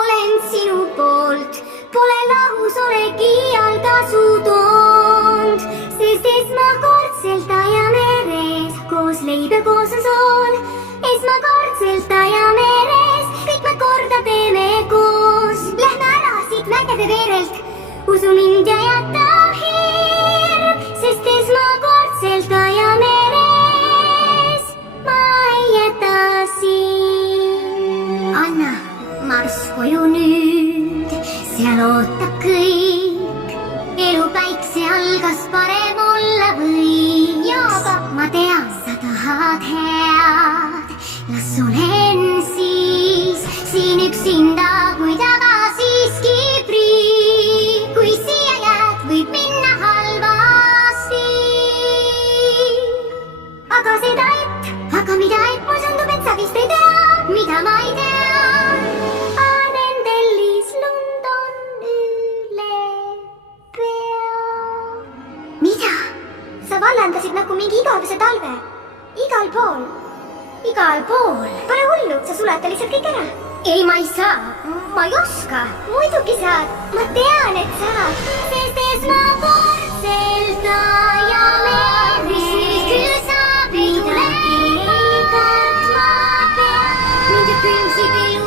olen sinu poolt, pole lahus olegi all tasu toond, sest esmakordselt aja meres, koos leib ja koos on sool. Esmakordselt aja meres, kõik me korda teeme koos. Lähme ära siit mägede veerelt, usu mind ja jäta hirm, sest esmakordselt aja meres ma ei jäta sind. Anna marss koju nüüd, seal ootab kõik. Elu päikse all, kas parem olla või? Jaa, ma tean, sa tahad head, las olen siis siin üksinda, kui taga siiski prii. Kui siia jääd, võib minna halvasti. Aga mida et, mul tundub, et sa vist ei tea, mida ma ei tea. Armendellis lund on üle pea. Mida? Sa vallandasid nagu mingi igavese talve. Igal pool. Pole hullu, sa sulata lihtsalt kõik ära. Ei, ma ei saa, ma ei oska. Muidugi saad, ma tean, et saad, sest esmakordselt aja meres küll saab midagi kartma peab. Mind ju külmsib elu